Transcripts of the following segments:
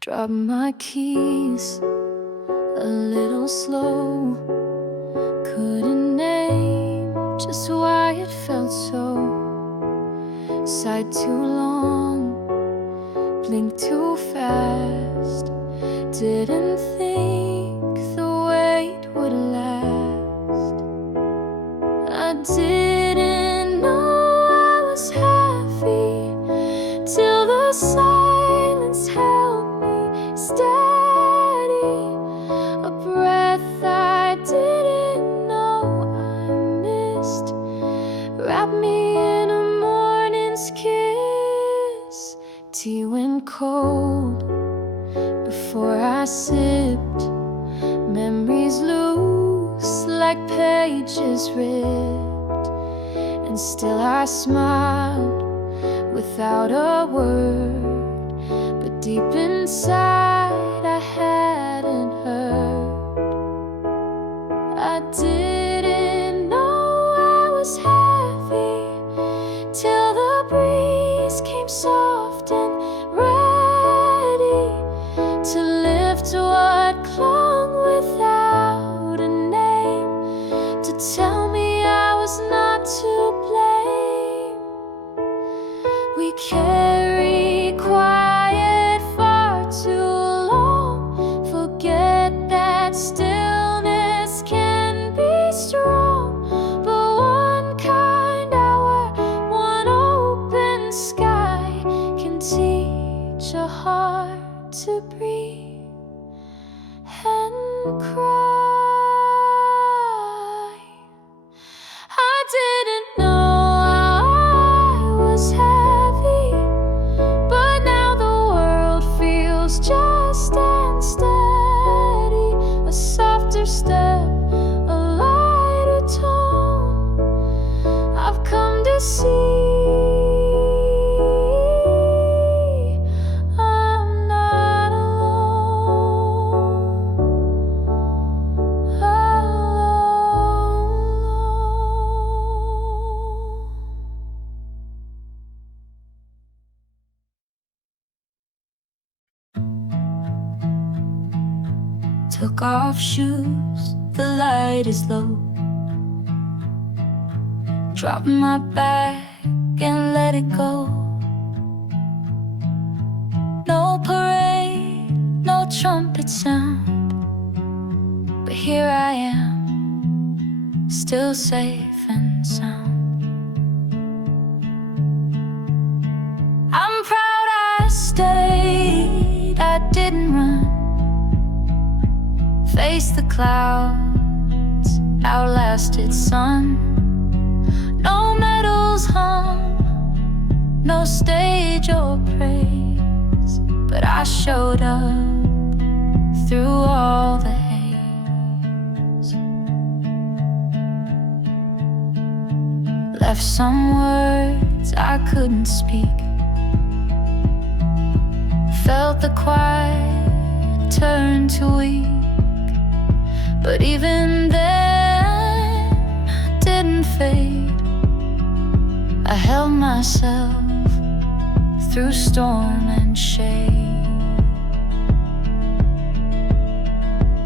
Drop my keys a little slow. Couldn't name just why it felt so. Sighed too long, blinked too fast. Didn't think the wait would last. I didn't know I was happy till the silence held me steady. A breath I didn't know I missed. Wrapped me in a morning's kiss. Tea went cold before I sipped. Memories loose like pages ripped. And still I smiled without a word. But deep inside I hadn't heard. I didn't know I was happy till the breeze came soft and ready to lift what clung without a name, to tell me I was not to blame. We carry quiet far too long, forget that stillness can be strong. But one kind hour, one open sky can teach a heart to breathe and cry. I didn't know I was happy, but now the world feels just and steady. A softer step, a lighter tone. I've come to see I'm not alone. Took off shoes, the light is low. Drop my bag and let it go. No parade, no trumpet sound, but here I am, still safe and sound. I'm proud I stayed, I didn't run. Faced the clouds, outlasted sun. No medals hung, no stage or praise, but I showed up through all the haze. Left some words I couldn't speak. Felt the quiet turn to weak. But even then, I didn't fade. I held myself through storm and shade.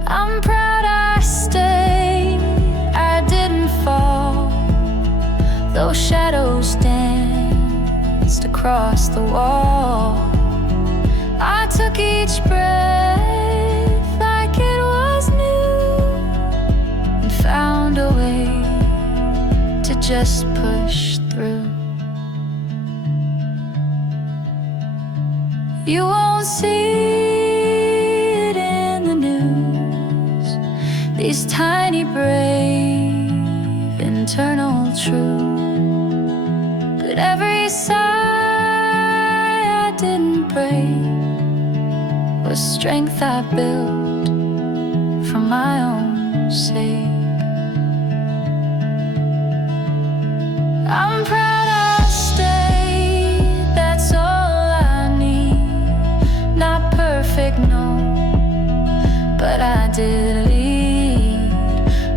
I'm proud I stayed, I didn't fall. Though shadows danced across the wall, I took each breath like it was new, and found a way to just push through. You won't see it in the news, these tiny brave internal truths, but every sigh I didn't break was strength I built for my own sake. I'm proud I stayed, that's all I need. Not perfect, no, but I did lead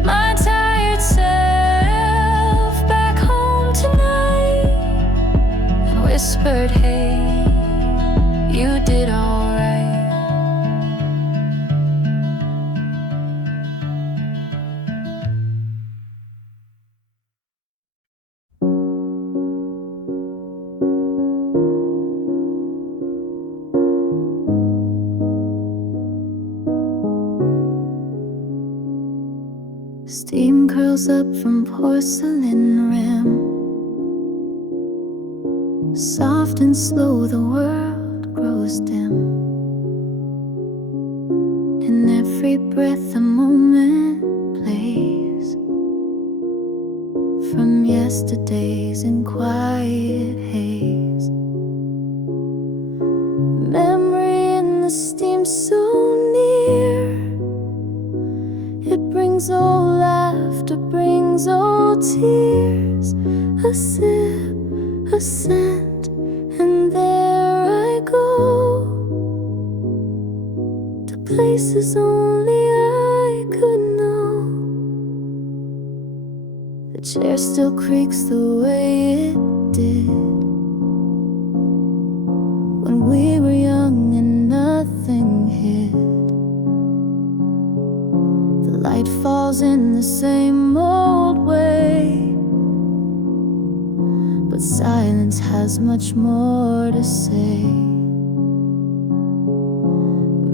my tired self back home tonight, and whispered, hey, you did alright. Steam curls up from porcelain rim. Soft and slow the world grows dim. In every breath a moment plays from yesterday's in quiet haze. Memory in the steam so near. It brings all laughter, brings all tears. A sip, a scent, and there I go to places only I could know. The chair still creaks the way it did when we were young and nothing hid. The light falls in the same old way, but silence has much more to say.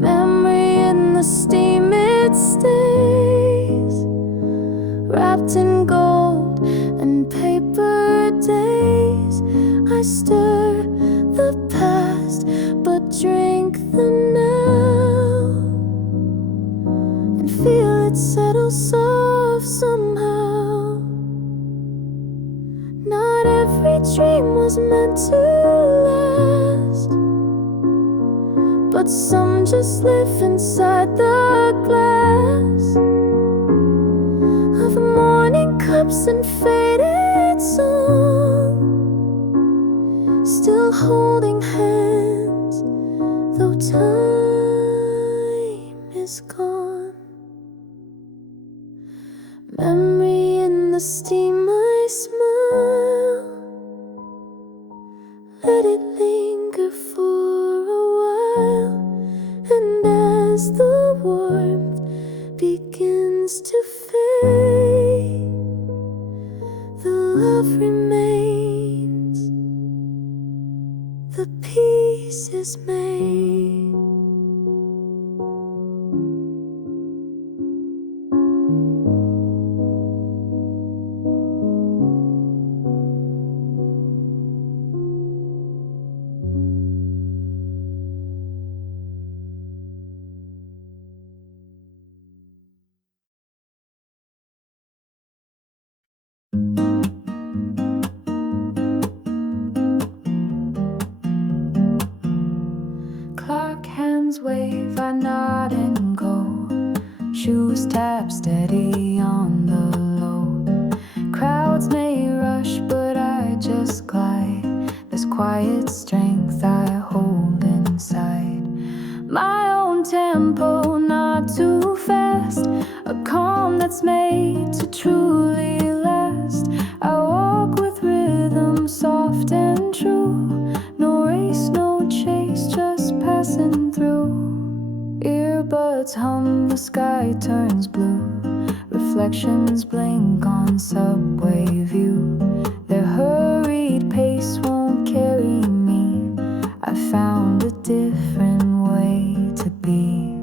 Memory in the steam, it stays, wrapped in gold and paper days. I stir the past, but drink the now, and feel it settle soft somehow. Not every dream was meant to last, but some just live inside the glass of morning cups and faded song, still holding hands though time is gone. Memory in the steam, I smile, let it linger for a while, and as the warmth begins to fade, the love remains, the peace is made. Clock hands wave, I nod and go. Shoes tap steady on the low. Crowds may rush, but I just glide. There's quiet strength I hold inside. My own tempo, not too fast. A calm that's made to truly last. I walk with rhythm, soft and true. No race, no chase, just passing through. Earbuds hum, the sky turns blue. Reflections blink on subway view. Their hurried pace won't carry me. I found a different way to be.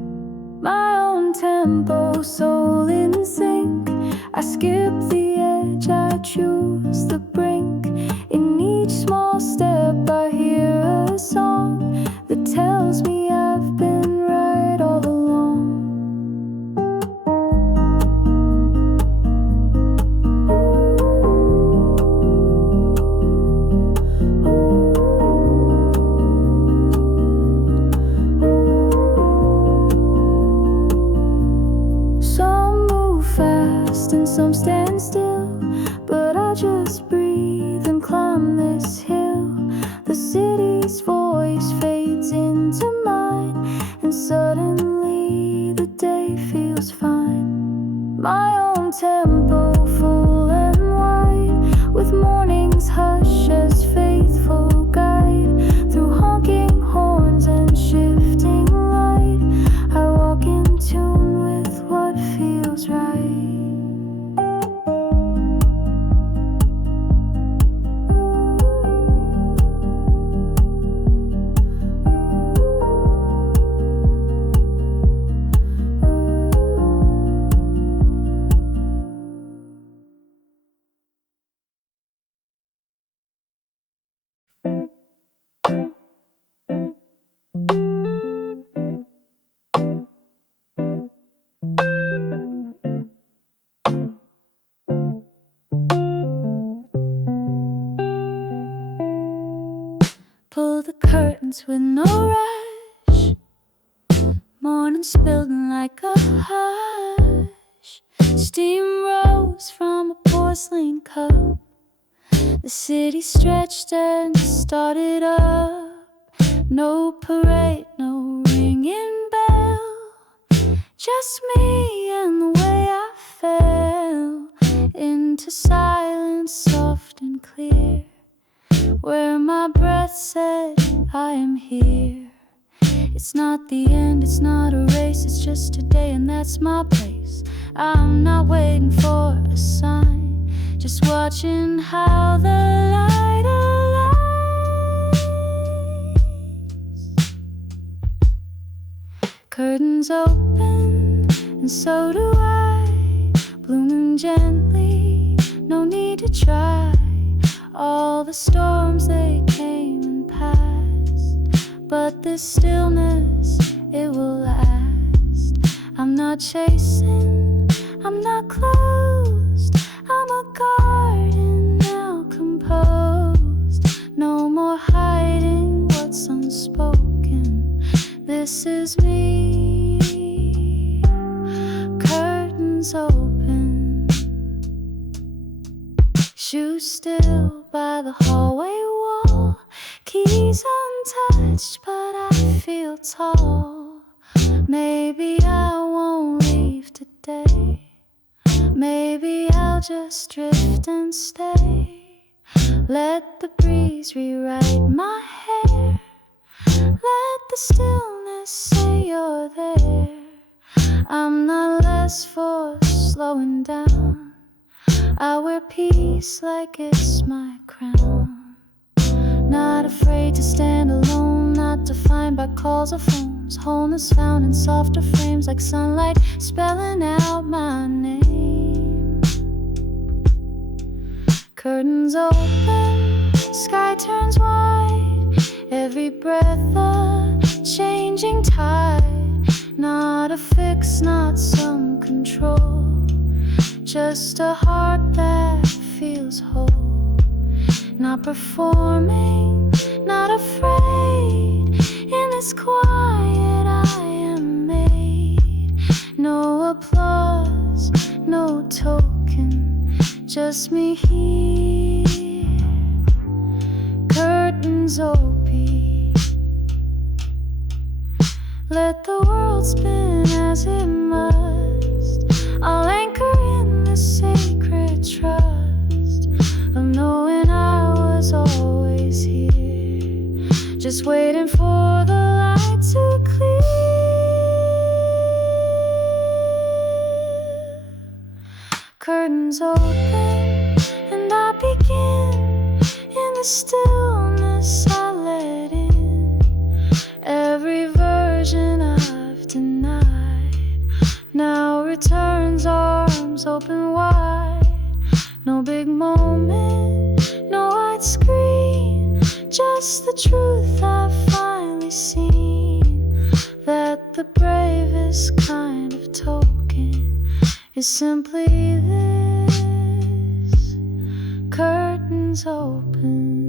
My own tempo, soul in sync. I skip the edge, I choose the brink. In each small step I hear a song that tells me I've been right all along. Some move fast and some stand still, but I just breathe and climb this hill. The city's voice fades into mine. curtains with no rush. Mornings building like a hush. Steam rose from a porcelain cup. The city stretched and started up. No parade, no ringing bell. Just me and the way I fell into silence soft and clear, where my breath said I am here. It's not the end, it's not a race, it's just a day and that's my place. I'm not waiting for a sign, just watching how the light aligns. Curtains open, and so do I, blooming gently, no need to try. All the storms they came and passed, but this stillness, it will last. I'm not chasing, I'm not closed, I'm a garden now composed. No more hiding what's unspoken. This is me. Curtains open, shoes still by the hallway wall, keys untouched but I feel tall. Maybe I won't leave today, maybe I'll just drift and stay. Let the breeze rewrite my hair, let the stillness say you're there. I'm not less for slowing down, I wear peace like it's my crown. Not afraid to stand alone, not defined by calls or phones. Wholeness found in softer frames like sunlight spelling out my name. Curtains open, sky turns wide, every breath a changing tide. Not a fix, not some control, just a heart that feels whole. Not performing, not afraid, in this quiet I am made. No applause, no token, just me here. Curtains open, let the world spin as it must. I'll anchor in the sacred trust of knowing I was always here, just waiting for the light to clear. Curtains open, and I begin in the stillness I let in. Every version I've denied now returns, arms open wide. No big moment, no wide screen, just the truth I've finally seen. That the bravest kind of token is simply this: curtains open.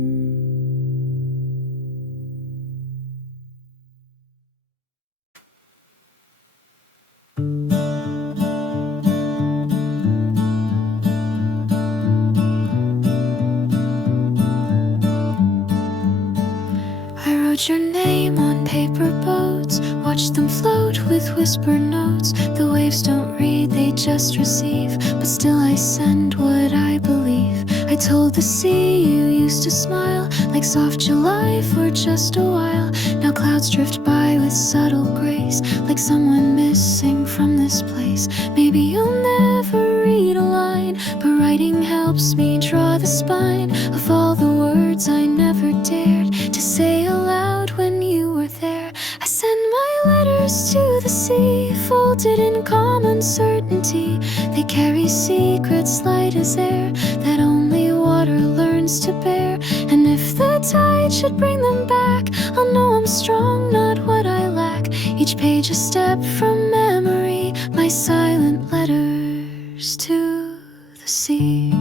Your name on paper boats, watch them float with whisper notes. The waves don't read, they just receive, but still I send what I believe. I told the sea you used to smile, like soft July for just a while. Now clouds drift by with subtle grace, like someone missing from this place. Maybe you'll never read a line, but writing helps me draw the spine of all the words I never dared to say aloud when you were there. I send my letters to the sea, folded in calm uncertainty. They carry secrets light as air that only water learns to bear. And if the tide should bring them back, I'll know I'm strong, not what I lack. Each page a step from memory, my silent letters to the sea.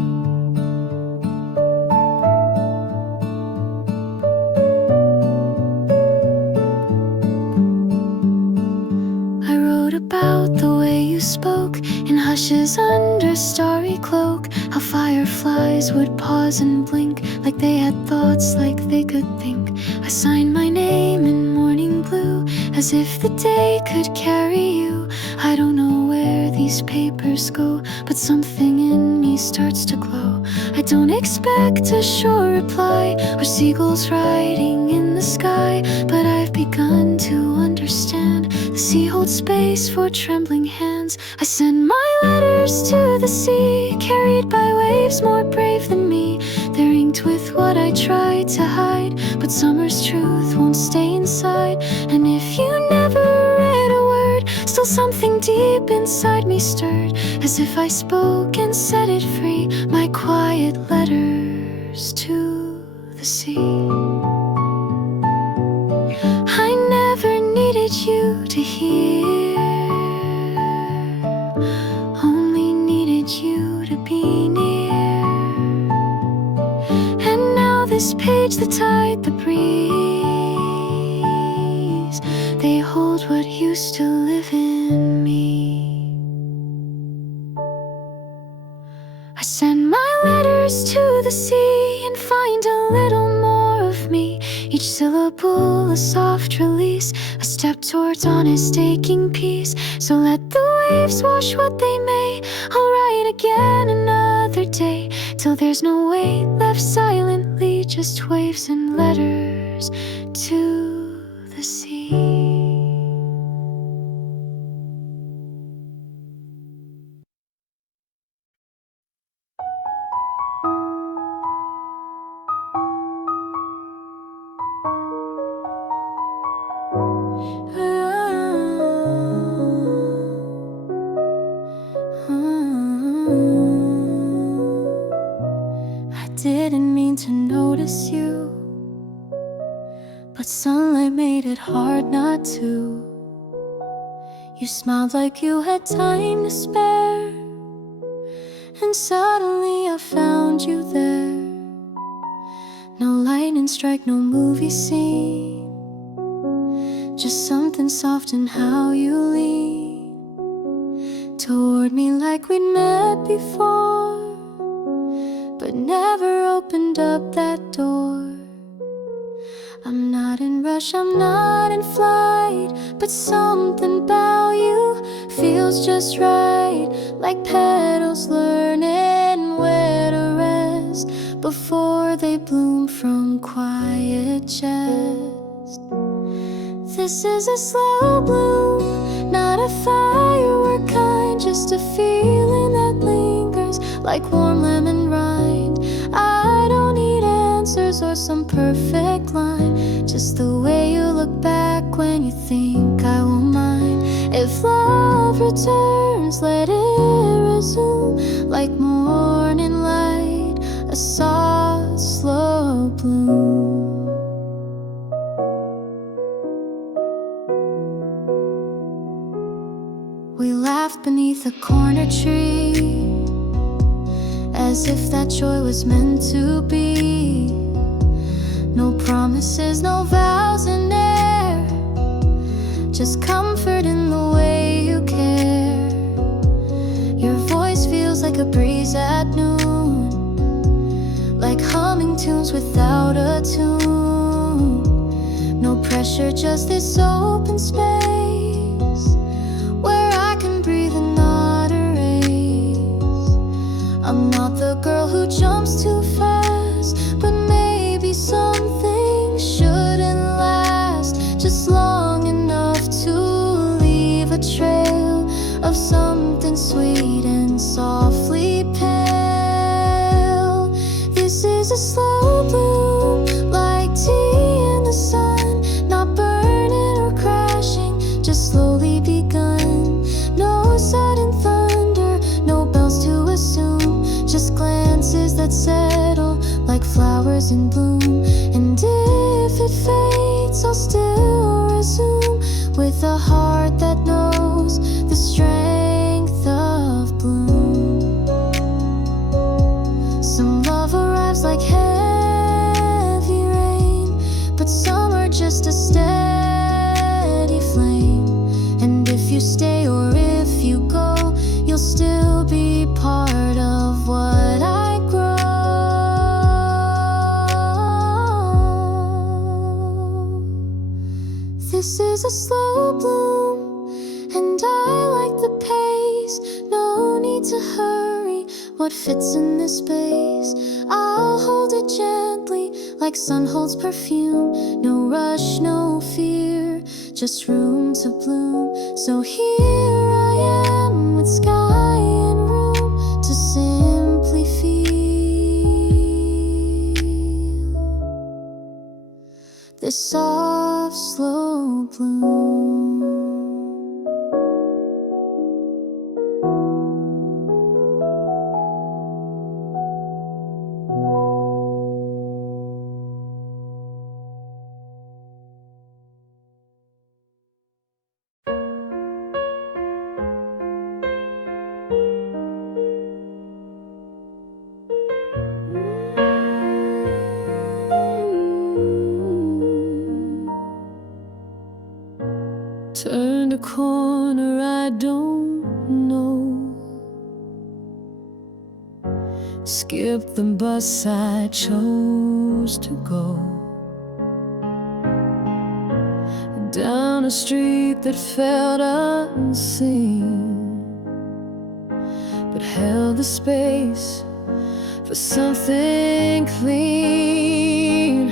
spoke in hushes under a starry cloak. How fireflies would pause and blink, like they had thoughts, like they could think. I signed my name in morning blue, as if the day could carry you. I don't know where these papers go, but something in me starts to glow. I don't expect a sure reply or seagulls riding in the sky, but I've begun to understand. The sea holds space for trembling hands. I send my letters to the sea, carried by waves more brave than me. They're inked with what I tried to hide, but summer's truth won't stay inside. And if you never read a word, still something deep inside me stirred, as if I spoke and set it free. My quiet letters to the sea. I never needed you to hear, only needed you to be near. And now this page, the tide, the breeze, they hold what used to live in me. I send my letters to the sea and find a little more of me. Each syllable a soft release, a step towards honest aching peace. So let the waves wash what they may. I'll write again another day, till there's no weight left silently, just waves and letters to the sea. Didn't mean to notice you, but sunlight made it hard not to. You smiled like you had time to spare, and suddenly I found you there. No lightning strike, no movie scene, just something soft in how you lean toward me like we'd met before, but never opened up that door. I'm not in rush, I'm not in flight, but something about you feels just right, like petals learning where to rest before they bloom from quiet chest. This is a slow bloom, not a firework kind, just a feeling that lingers like warm lemon rind. I don't need answers or some perfect line, just the way you look back when you think I won't mind. If love returns, let it resume like morning light, a soft, slow bloom. We laughed beneath a corner tree, as if that joy was meant to be. No promises, no vows in air, just comfort in the way you care. Your voice feels like a breeze at noon, like humming tunes without a tune. No pressure, just this open space where I can breathe and not erase. I'm not the girl who jumps too fast, but maybe something shouldn't last just long enough to leave a trail of something sweet and softly pale. This is a slow bloom, like tea in the sun, not burning or crashing, just slowly begun. No sudden thunder, no bells to assume, just glances that settle like flowers in bloom. And if it fades, I'll still resume with a heart that knows the strength of bloom. Some love arrives like heavy rain, but some are just a steady flame. And if you stay or if you go, bloom, and I like the pace. No need to hurry, what fits in this space? I'll hold it gently, like sun holds perfume. No rush, no fear, just room to bloom. So here I am with sky and room to simply feel this soft, slow bloom. Turned a corner I don't know, skipped the bus I chose to go, down a street that felt unseen, but held the space for something clean.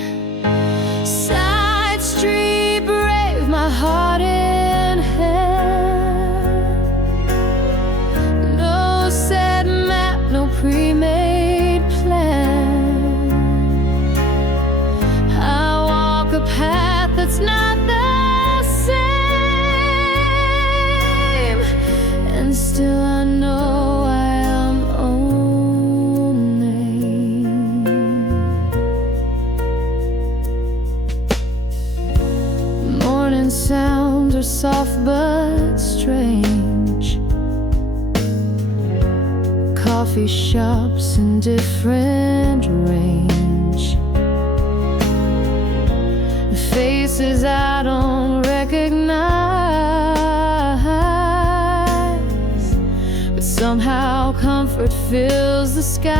Side street, brave, my heart in hand. No set map, no pre-made plan. I walk a path that's not the same, and still I know I am only. Morning sounds are soft but strange. Coffee shops in different range. Faces I don't recognize, but somehow comfort fills the sky.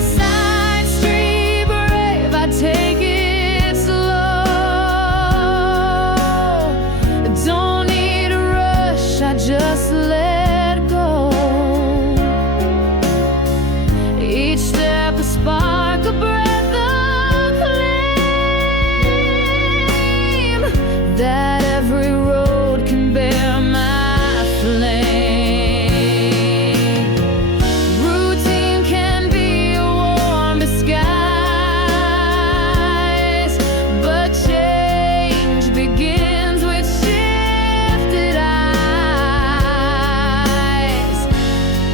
Side street, brave, I take it slow. Don't need a rush, I just let go. Each step a spark, a breath of flame, that every road can bear my flame. Routine can be a warm disguise, but change begins with shifted eyes.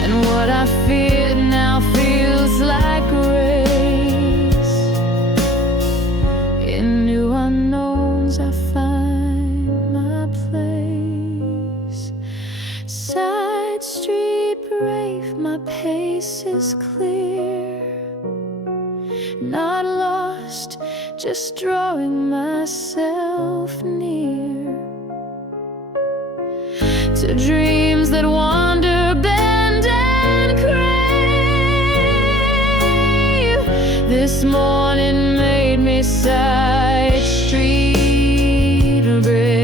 And what I feared now feels like grace. In new unknowns I find my place. Side street, brave, my pace is clear. Not lost, just drawing myself near to dreams that wander, bend and crave. This morning made me side street brave.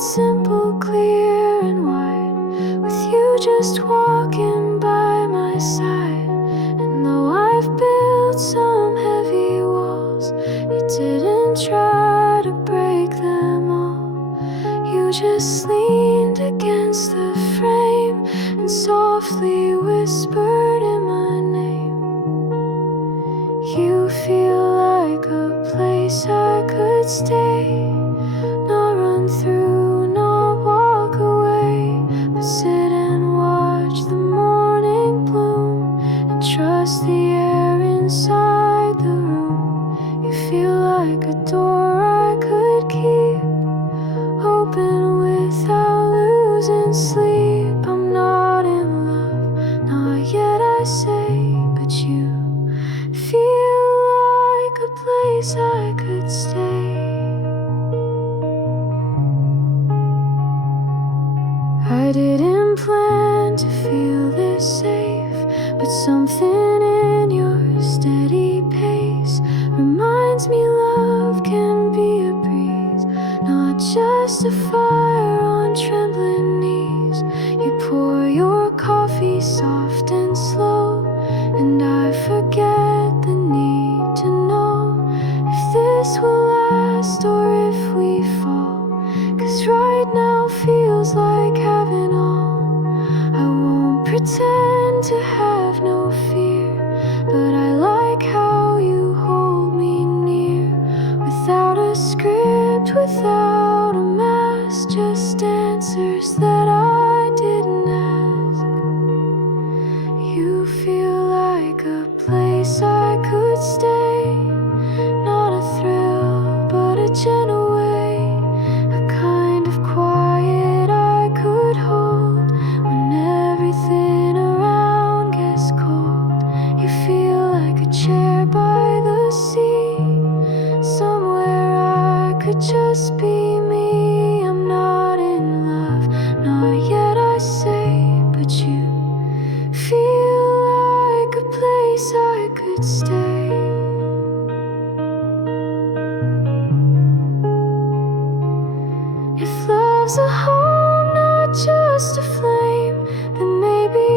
felt simple, clear and wide, with you just walking by my side. And though I've built some heavy walls, you didn't try to break them all. You just leaned against the frame and softly whispered in my name. You feel like a place I could stay, not run through, not walk away, but sit and watch the morning bloom and trust the air inside the room. You feel like a door I could keep open without losing sleep. I'm not in love, not yet I say, but you feel like a place I could stay. I didn't plan to feel this safe, but something in your steady pace reminds me love can be a breeze, not just a fire on trembling knees. You pour your coffee soft and slow, and I forget the need to know if this will last or if we fall. 'Cause right now feels like having all. I won't pretend to have no fear, but I like how you hold me near, without a script, without a mask, just answers that I didn't ask. You feel like a place I could stay, not a thrill, but a gentle way, a kind of quiet I could hold when everything around gets cold. You feel like a chair by the sea, somewhere I could just be me. I'm not in love, not yet I say, but you feel like a place I could stay. If love's a home, not just a flame, then maybe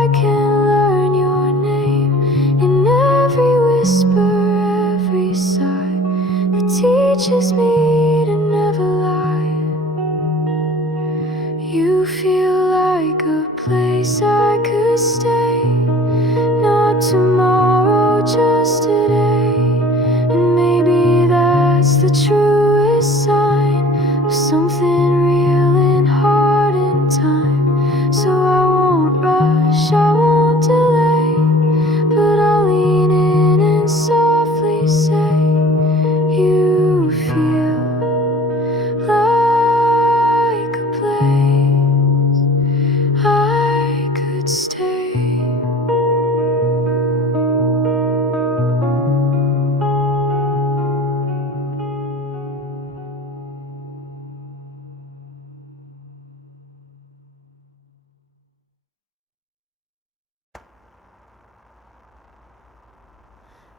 I can learn your name in every whisper, every sigh that teaches me to never lie. You feel like a place I could stay, not tomorrow, just today. And maybe that's the truest sign of something real and hard in time. So I won't rush, I won't delay, but I'll lean in and softly say, you feel like a place I could stay.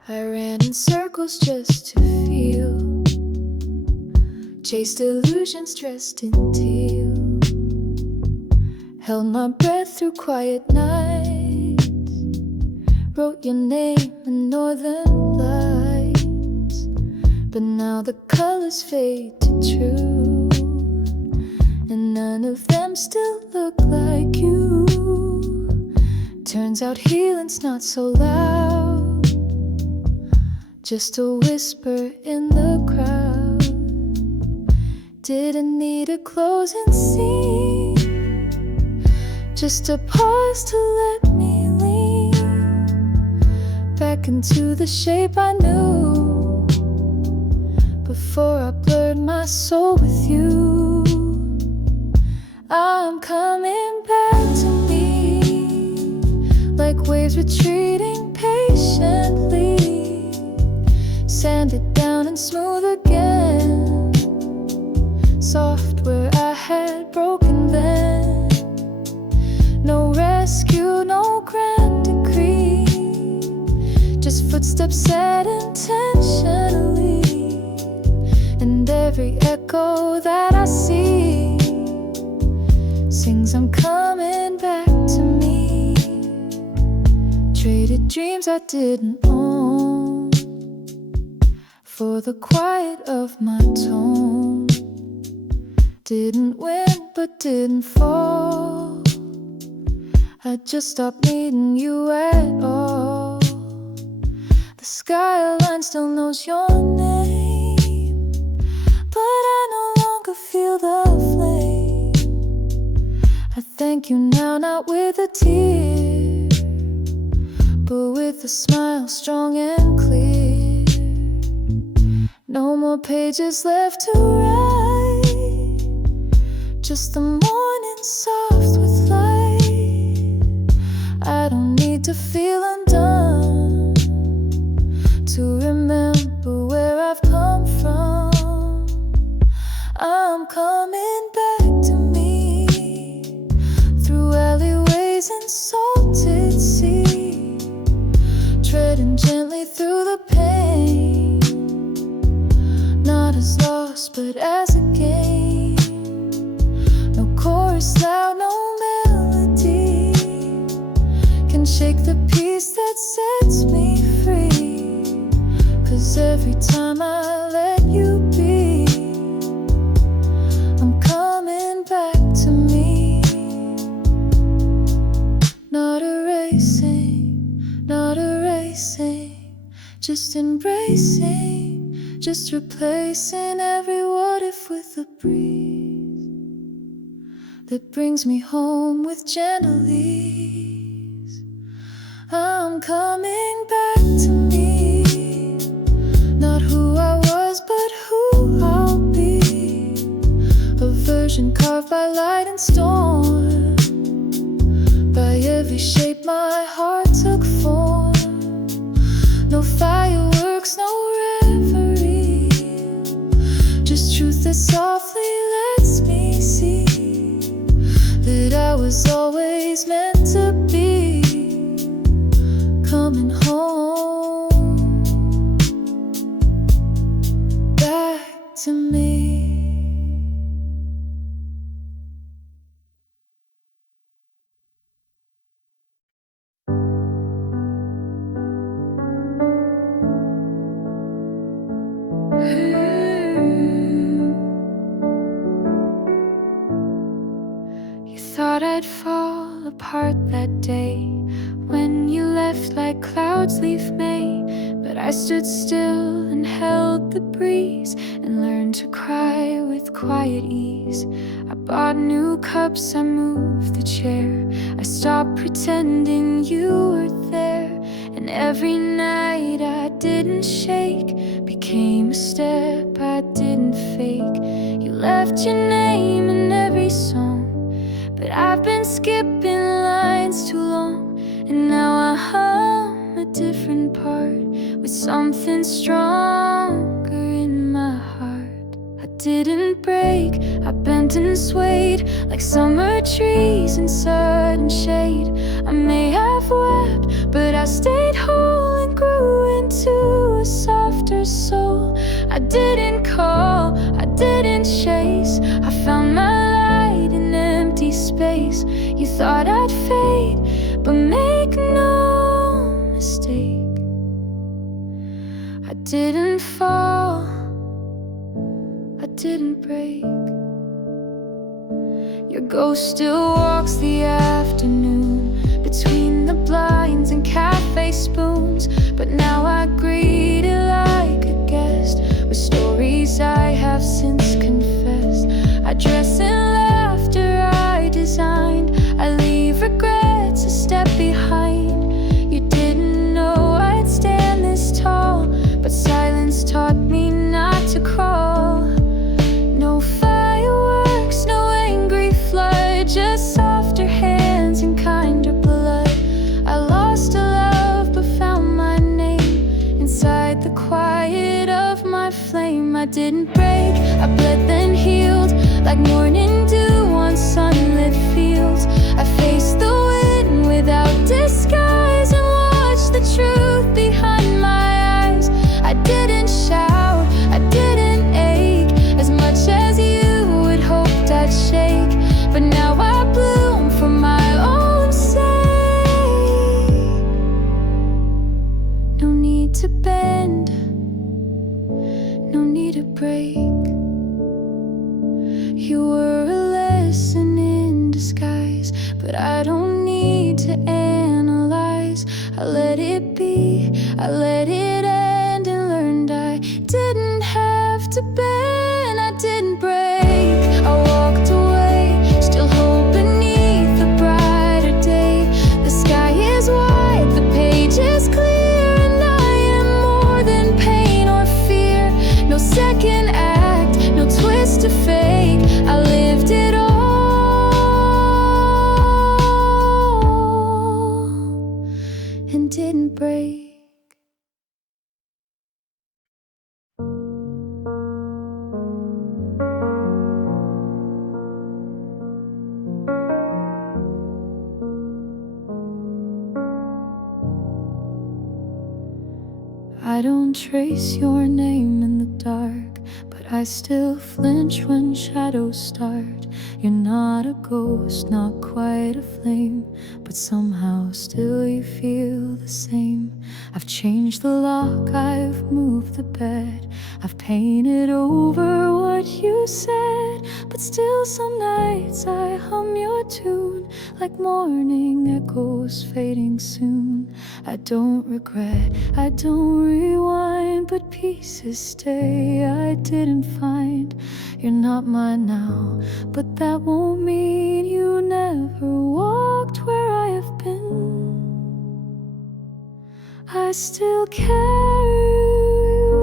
I ran in circles just to feel, chased illusions dressed in teal, held my breath through quiet nights, wrote your name in northern lights. But now the colors fade to truth, and none of them still look like you. Turns out healing's not so loud, just a whisper in the crowd. Didn't need a closing scene, just a pause to let me lean back into the shape I knew before I blurred my soul with you. I'm coming back to me, like waves retreating patiently, sanded down and smooth again, soft where I had broken then. No rescue, no grand decree, just footsteps set intentionally, and every echo that I see sings I'm coming back to me. Traded dreams I didn't own for the quiet of my tone. Didn't win but didn't fall. I just stopped needing you at all. The skyline still knows your name, but I no longer feel the flame. I thank you now, not with a tear, but with a smile strong and clear. No more pages left to write, just the morning soft with light. I don't need to feel undone to remember where I've come from. I'm coming back to me, through alleyways and salted sea, treading gently through the pain, not as lost but as a gain. No chorus loud, no melody can shake the peace that sets me free. 'Cause every time I let you be, I'm coming back to me. Not erasing, not erasing, just embracing, just replacing every what if with a breeze that brings me home with gentle ease. I'm coming back to me, not who I was but who I'll be, a version carved by light and storm, by every shape my heart took form. No fireworks, no reverie, just truth that softly lets me see that I was always meant to be coming home back to me. You thought I'd fall apart that day when you left like clouds leave May, but I stood still and held the breeze and learned to cry with quiet ease. I bought new cups, I moved the chair, I stopped pretending you were there, and every night I didn't shake became a step I didn't fake. You left your name in every song, but I've been skipping lines too long, and now I hum a different part with something stronger in my heart. I didn't break, I bent and swayed like summer trees in sudden shade. I may have wept, but I stayed whole and grew into a softer soul. I didn't call, I didn't chase, I found my light in empty space. You thought I'd fade, but make no mistake, I didn't fall, I didn't break. Your ghost still walks the afternoon between the blinds and cafe spoons, but now I greet it like a guest with stories I have since confessed. I dress in laughter I designed, I leave regrets a step behind. You didn't know I'd stand this tall, but silence taught me not to crawl. No fireworks, no angry flood, just softer hands and kinder blood. I lost a love but found my name inside the quiet of my flame. I didn't break, I bled then healed like morning dew on sunlit fields. I faced the wind without disguise and watched the truth behind my eyes. I didn't shout, I didn't ache as much as you had hoped I'd shake, but now I bleed need a break. You were a lesson in disguise, but I don't need to analyze. I let it be, I let it end and learned I didn't have to bend, I didn't break. I walked away, still hope beneath a brighter day. The sky is wide, the page is clear, and I am more than pain or fear. No second act, no twist to fake. I lived it all and didn't break. I don't trace your name in the dark, but I still flinch when shadows start. You're not a ghost, not quite a flame, but somehow still you feel the same. I've changed the lock, I've moved the bed, I've painted over what you said, but still some nights I hum your tune like morning echoes fading soon. I don't regret, I don't rewind, but pieces stay I didn't find. You're not mine now, but that won't mean you never walked where I have been. I still carry you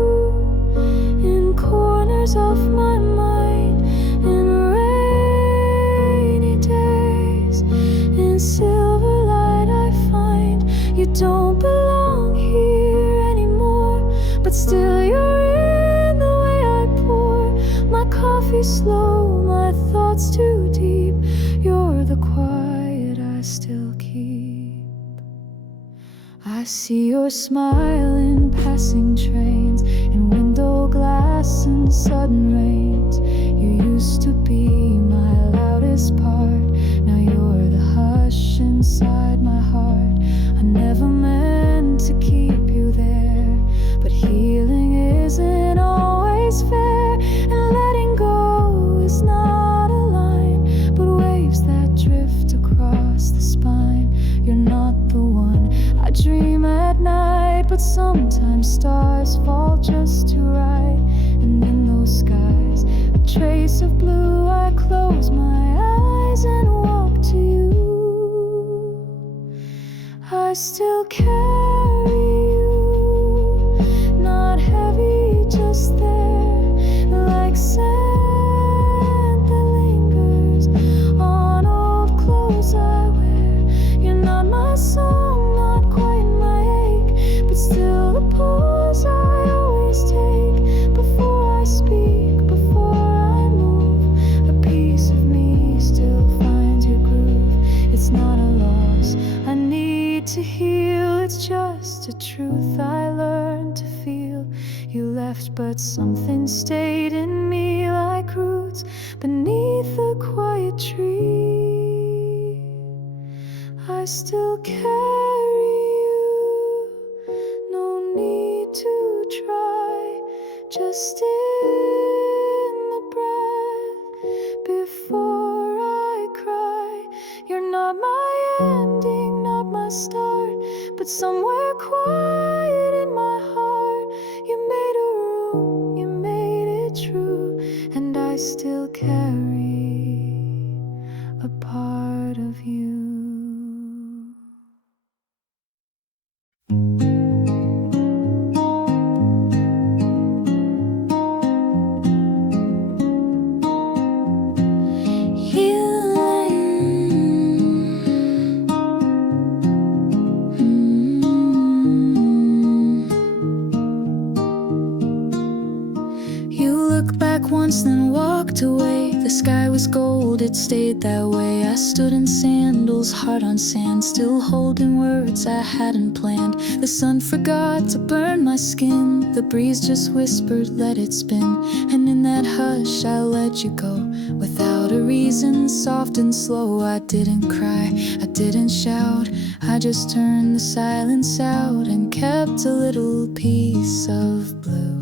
in corners of my mind, in rainy days, in silver light I find. You don't belong here anymore, but still you're in the way I pour my coffee slow, my thoughts too deep. You're the quiet I still keep. I see your smile in passing trains, in window glass and sudden rains. You used to be my loudest part, now you're the hush inside my heart. I never meant to keep you there, but healing isn't always fair, and letting go is not a line, but waves that drift across the spine. You're not the one I dream at night, but sometimes stars fall just too right, and in those skies a trace of blue. I close my eyes and walk to you. I still carry you, not heavy, just there, like sand that lingers on old clothes I wear. You're not my song, not quite my ache, but still the pause I always take before I speak, before I move. A piece of me still finds your groove. It's not a loss I need to heal, it's just a truth I learned to feel. You left, but something stayed in me like roots beneath a quiet tree. I still carry you, no need to try, just in the breath before I cry. You're not my ending, not my start, but somewhere quiet in my heart you made a room, you made it true, and I still carry a part of you. Once then walked away. The sky was gold, it stayed that way. I stood in sandals, heart on sand, still holding words I hadn't planned. The sun forgot to burn my skin, the breeze just whispered, let it spin. And in that hush I let you go, without a reason, soft and slow. I didn't cry, I didn't shout, I just turned the silence out and kept a little piece of blue.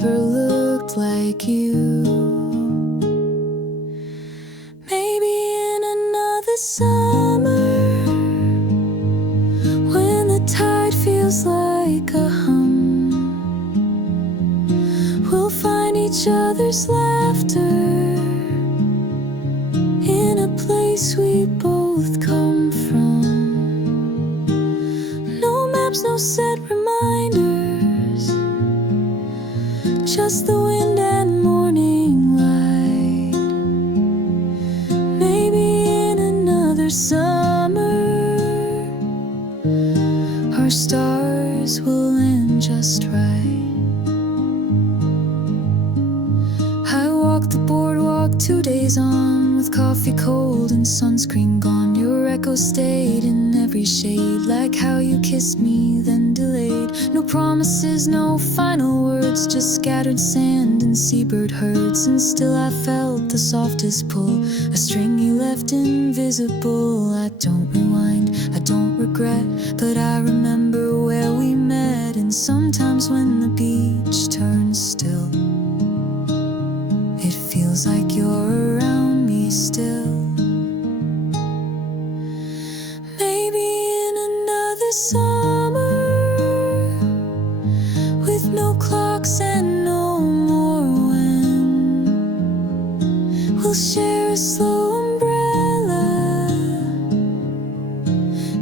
never looked like you. Maybe in another summer, when the tide feels like a hum, we'll find each other's laughter in a place we both come from. No maps, no set reminders, just the wind and morning light. Maybe in another summer, our stars will end just right. I walked the boardwalk 2 days on, with coffee cold and sunscreen gone. Your echo stayed in every shade, like how you kissed me then delayed. No promises, no final words, just scattered sand and seabird herds. And still I felt the softest pull, a string you left invisible. I don't rewind, I don't regret, but I remember where we met. And sometimes when the beach turns still, it feels like you're around me still. Maybe in another summer, with no clocks and no more when, we'll share a slow umbrella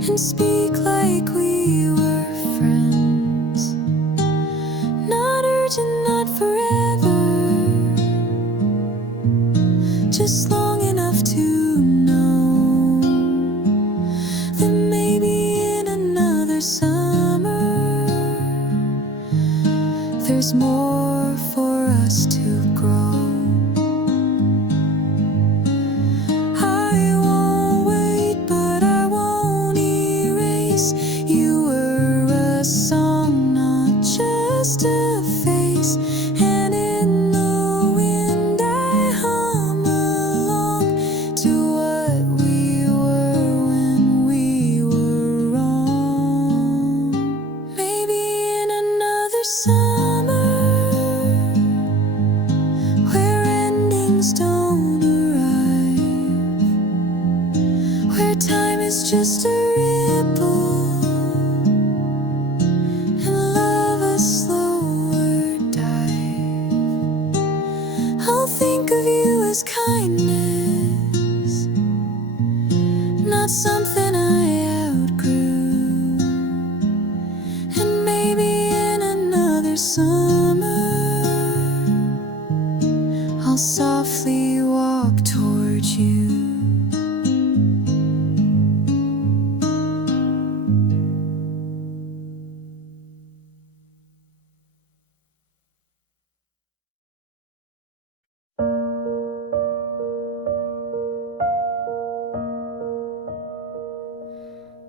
and speak like we were friends. Not urgent, not forever, just long enough to know that maybe in another summer, there's more for us to grow. I won't wait, but I won't erase. You were a song, not just a face. And in the wind I hum along to what we were when we were wrong. Maybe in another summer, where endings don't arrive, where time is just a ripple and love a slower dive. I'll think of you as kindness, not something I outgrew. And maybe in another summer, I'll softly walk towards you.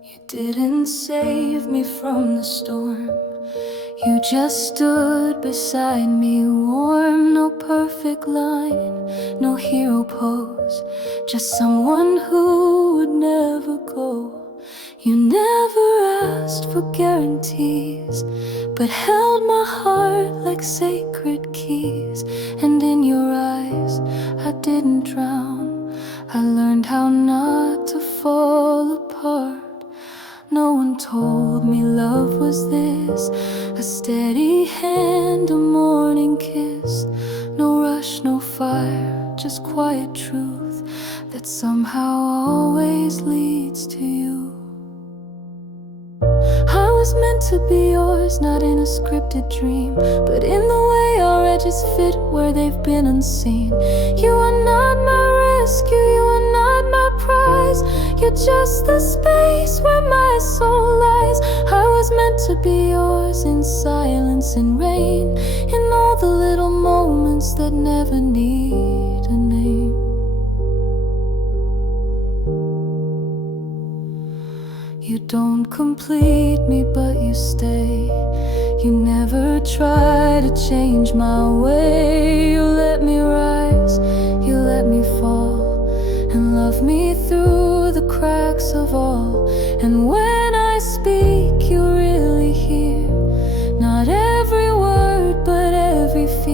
You didn't save me from the storm, you just stood beside me warm. No perfect line, no hero pose, just someone who would never go. You never asked for guarantees, but held my heart like sacred keys. And in your eyes I didn't drown, I learned how not to fall apart. No one told me love was this, a steady hand, a morning kiss. No rush, no fire, just quiet truth that somehow always leads to you. I was meant to be yours, not in a scripted dream, but in the way our edges fit where they've been unseen. You are not my rescue, you are not my prize, you're just the space where my soul lies. I was meant to be yours in silence and rain, in all the little moments that never need a name. You don't complete me, but you stay. You never try to change my way. You let me rise, you let me fall, and love me through the cracks of all. And when I speak, you really hear, not every word, but every fear.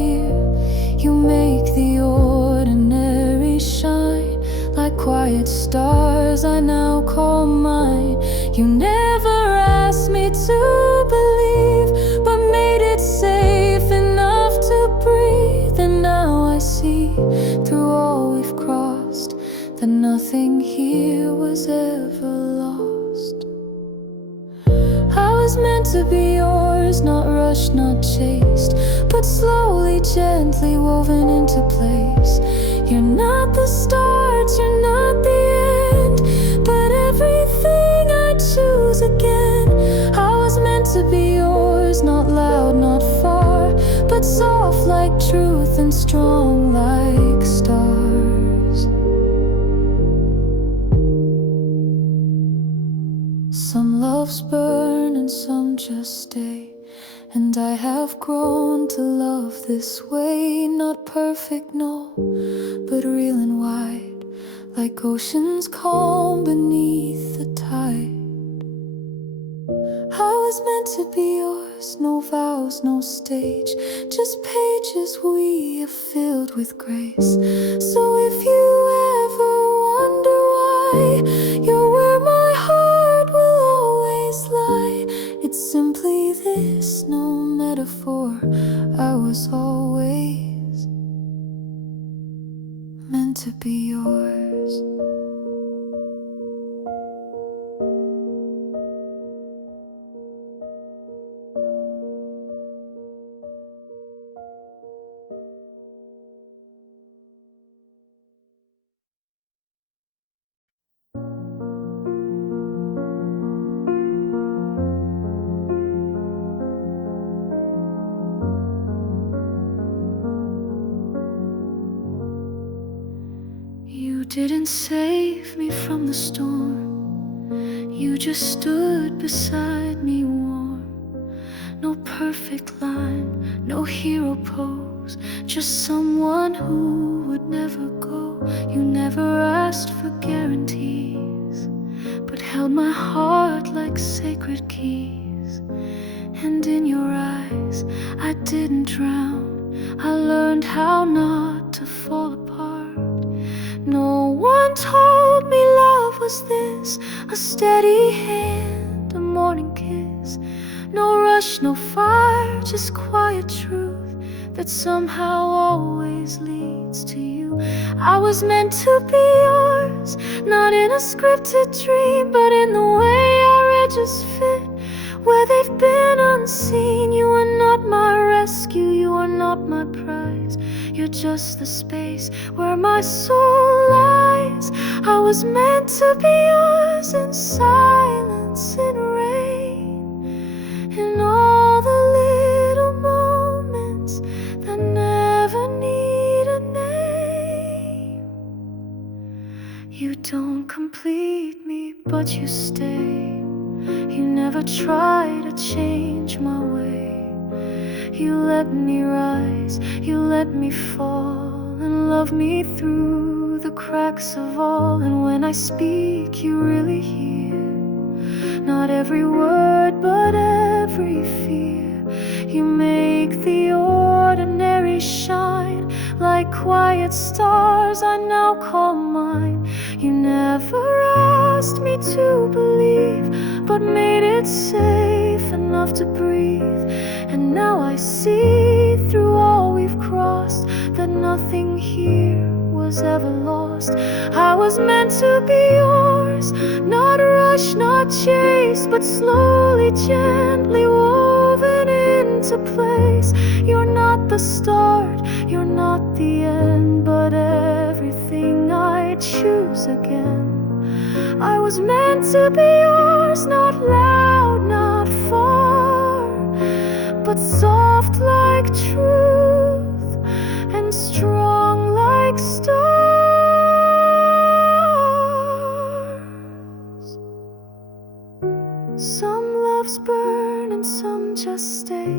nothing here was ever lost. I was meant to be yours, not rushed, not chased, but slowly, gently woven into place. You're not the start, you're not the end, but everything I choose again. I was meant to be yours, not loud, not far, but soft like truth and strong like stars. Some loves burn and some just stay, and I have grown to love this way. Not perfect, no, but real and wide, like oceans calm beneath the tide. I was meant to be yours, no vows, no stage, just pages we have filled with grace. So if you ever wonder why, you're where my heart will always lie. It's simply this, no metaphor, I was always meant to be yours. You didn't save me from the storm, you just stood beside me warm. No perfect line, no hero pose, just someone who would never go. You never asked for guarantees, but held my heart like sacred keys. And in your eyes, I didn't drown, I learned how not to fall apart. No one told me love was this, a steady hand, a morning kiss. No rush, no fire, just quiet truth that somehow always leads to you. I was meant to be yours, not in a scripted dream, but in the way our edges fit, where they've been unseen. You are not my rescue, you are not my prize, you're just the space where my soul lies. I was meant to be yours in silence, in rain, in all the little moments that never need a name. You don't complete me, but you stay. You never try to change my way. You let me rise, you let me fall, and love me through the cracks of all. And when I speak, you really hear, not every word, but every fear. You make the ordinary shine, like quiet stars I now call mine. You never asked me to believe, but made it safe enough to breathe. And now I see through all we've crossed that nothing here was ever lost. I was meant to be yours, not rushed, not chased, but slowly, gently woven into place. You're not the start, you're not the end, but everything I choose again. I was meant to be yours, not loud, not far, but soft like truth and strong like stars. Some loves burn and some just stay,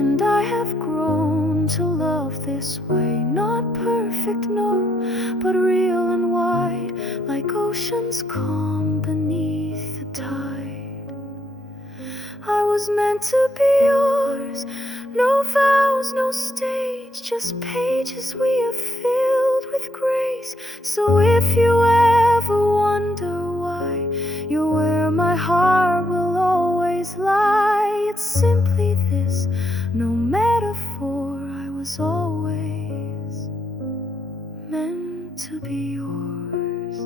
and I have grown to love this way. Not perfect, no, but real and wide, like oceans calm beneath the tide. I was meant to be yours, no vows, no stage, just pages we have filled with grace. So if you ever wonder why, you're where my heart will always lie. It's simply this, no metaphor, I was always meant to be yours.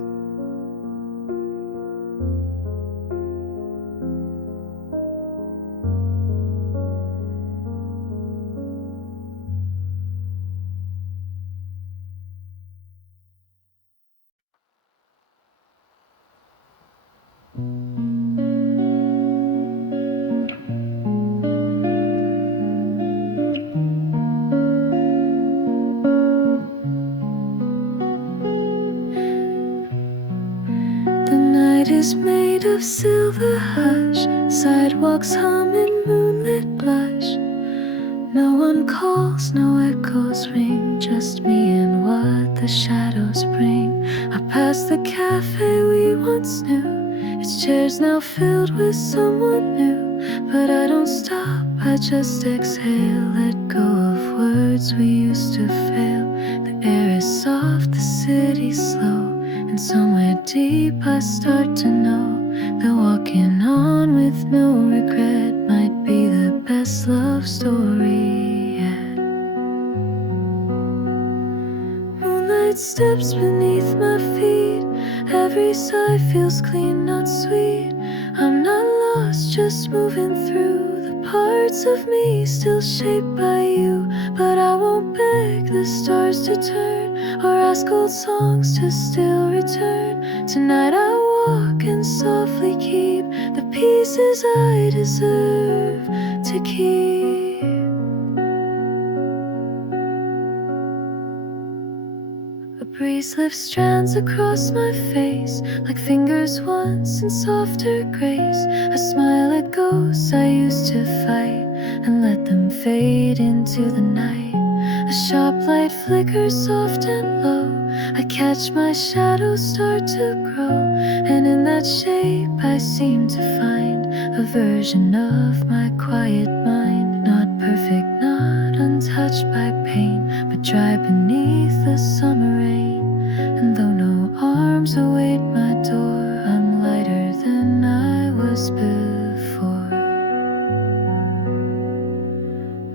is made of silver hush, sidewalks hum in moonlit blush. No one calls, no echoes ring, just me and what the shadows bring. I pass the cafe we once knew, its chairs now filled with someone new. But I don't stop, I just exhale, let go of words we used to fail. The air is soft, the city's slow, and somewhere deep I start to know that walking on with no regret might be the best love story yet. Moonlight steps beneath my feet, every sigh feels clean, not sweet. I'm not lost, just moving through the parts of me still shaped by you. But I won't beg the stars to turn or ask old songs to still return. Tonight I walk and softly keep the pieces I deserve to keep. A breeze lifts strands across my face, like fingers once in softer grace. I smile at ghosts I used to fight and let them fade into the night. A sharp light flickers soft and low, I catch my shadows start to grow, and in that shape I seem to find a version of my quiet mind. Not perfect, not untouched by pain, but dry beneath the summer rain. And though no arms await my door, I'm lighter than I was before.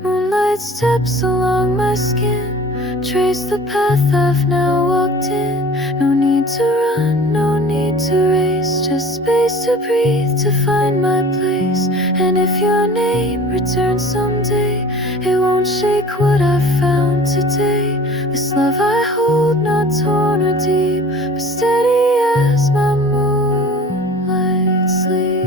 Moonlight steps along my skin, trace the path I've now walked in. No need to run, no need to race, just space to breathe, to find my place. And if your name returns someday, it won't shake what I've found today. This love I hold, not torn or deep, but steady as my moonlight sleep.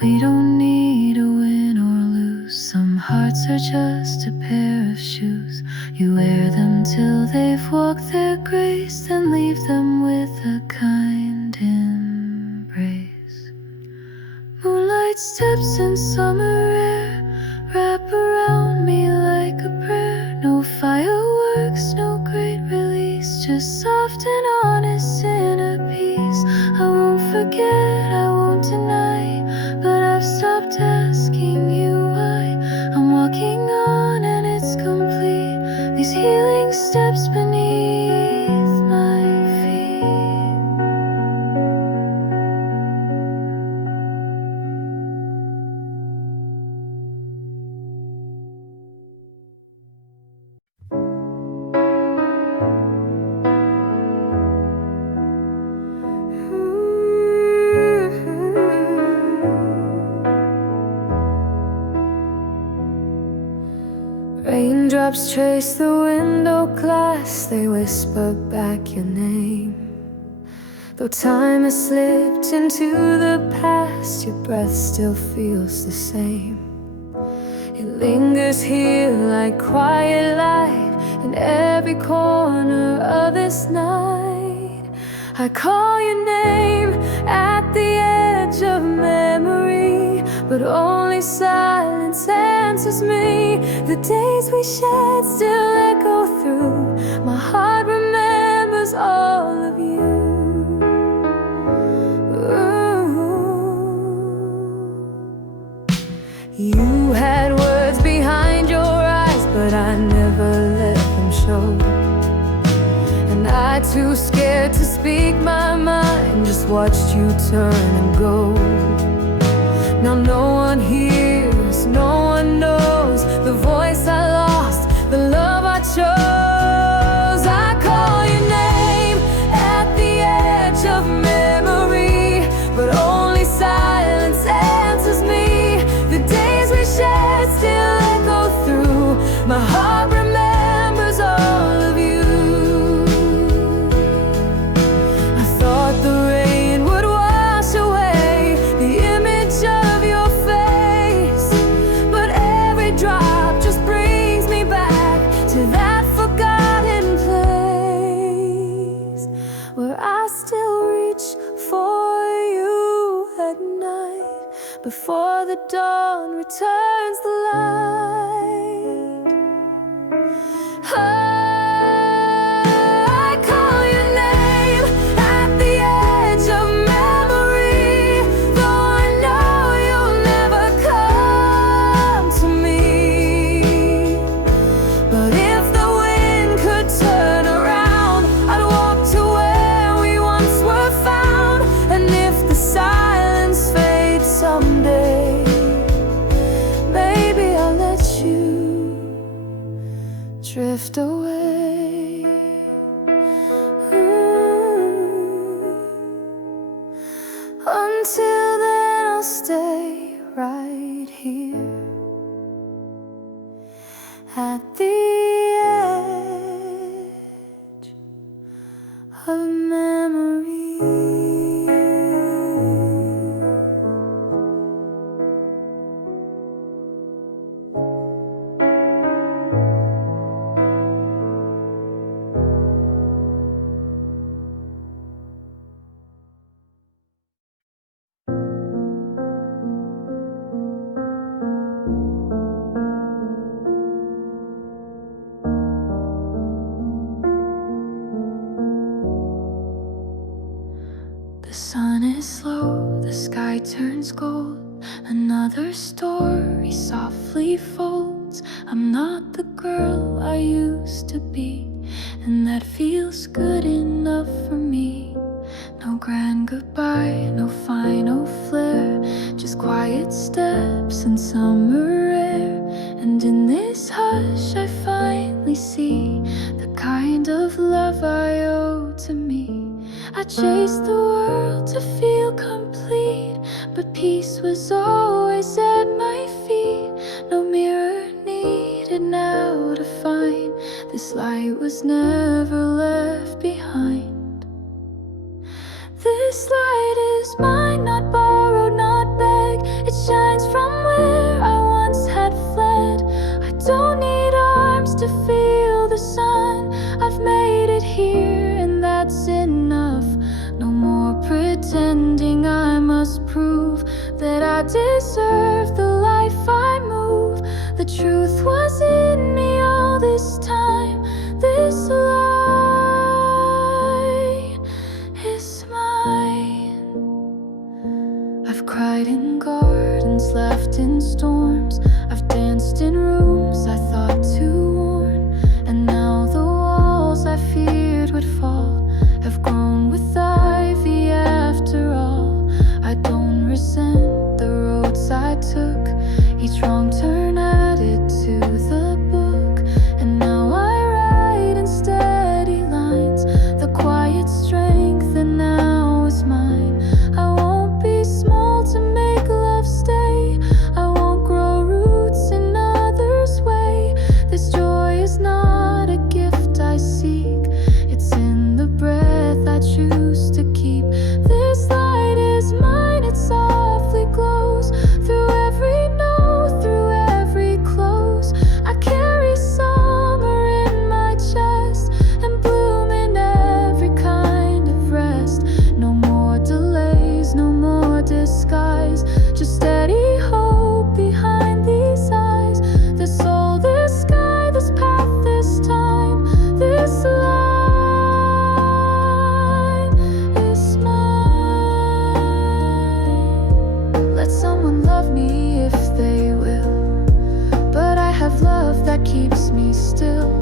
We don't need to win or lose, some hearts are just a pair of shoes. You wear them till they've walked their grace, then leave them with a kind embrace. Moonlight steps in summer air, wrap around me like a prayer. No fireworks, no great release, just soft and honest inner peace. I won't forget, I won't deny, but I've stopped asking you why. I'm walking on and it's complete, these healing steps beneath my feet. Raindrops trace the window glass, they whisper back your name. Though time has slipped into the past, your breath still feels the same. It lingers here like quiet light in every corner of this night. I call your name at the edge of memory, but only silence answers me. The days we shared still echo through, my heart remembers all of you. You had words behind your eyes, but I never let them show. And I, too scared to speak my mind, just watched you turn and go. Now no one hears, no one knows the voice I lost, the love I chose. I call your name at the edge of memory, but only silence answers me. The days we shared still echo through, my heart remembers all of you. I thought the rain would wash away the before the dawn returns the light. I call your name at the edge of memory, though I know you'll never come to me. But if the wind could turn around, I'd walk to where we once were found. And if the silence fades someday, maybe I'll let you drift away. Until then I'll stay right here at the edge of memory. The sun is low, the sky turns gold. Another story softly folds. I'm not the girl I used to be, and that feels good enough for me. No grand goodbye, no final flair, just quiet steps and summer air. And in this hush I finally see the kind of love I owe to me. I chased the world to feel complete, but peace was always at my feet. No mirror needed now to find this light was never left behind. This light is mine, not borrowed, not begged. It shines from where I once had fled. I don't need arms to feel the sun. I've made it here and that's enough. No more pretending I must prove that I deserve the life I move. The truth was in me all this time. This light is mine. I've cried in gardens, laughed in storms. I've danced in rooms I thought too worn. And now the walls I feared would fall have grown with ivy after all. I don't resent the roads I took. Each wrong turn added to the book. And now I write in steady lines the quiet strength that now is mine. I won't be small to make love stay. I won't grow roots in others' way. This joy is not a gift I seek. It's in the breath I choose to keep. This light is mine, it softly glows through every note, through every close. I carry summer in my chest and bloom in every kind of rest. No more delays, no more disguise, just steady hope behind these eyes. This soul, this sky, this path, this time, this light is mine. Let someone love me if they will, but I have love that keeps me still.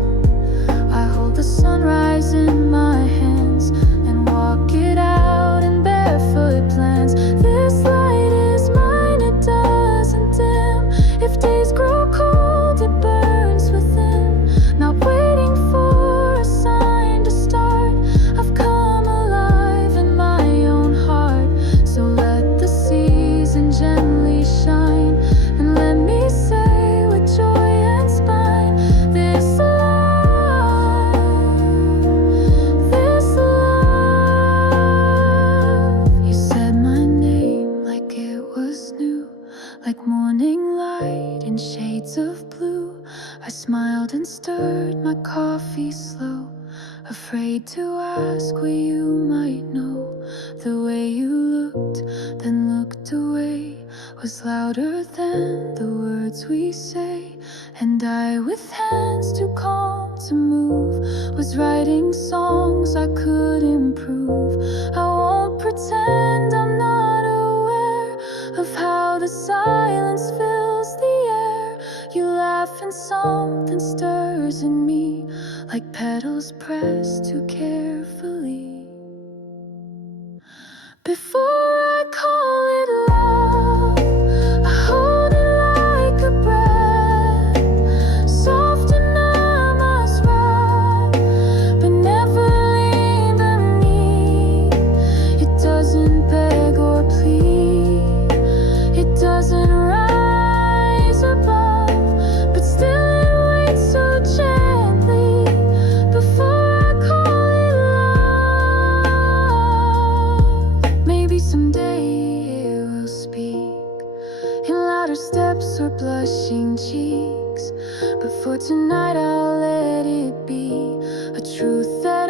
I hold the sunrise in my hands and walk it out in barefoot plans. This light is mine, it doesn't dim. If days grow cold, it burns within. Not waiting for a sign to start. I've come alive in my own heart. So let the season gently shine, and let me say with joy and spine, this love, this love. You said my name like it was new, like morning light in shades of blue. I smiled and stirred my coffee slow. afraid to ask what you might know. The way you looked, then looked away, was louder than the words we say. And I, with hands too calm to move, was writing songs I could improve. I won't pretend I'm not aware of how the silence fills the air. You laugh and something stirs in me, like petals pressed too carefully. Before I call it love, I hold it like a breath, soft and I must wrap, but never lean beneath. It doesn't beg or plead, it doesn't rise above, but still it waits so gently. Before I call it love, maybe someday it will speak in louder steps or blushing cheeks, but for tonight I'll let it be a truth that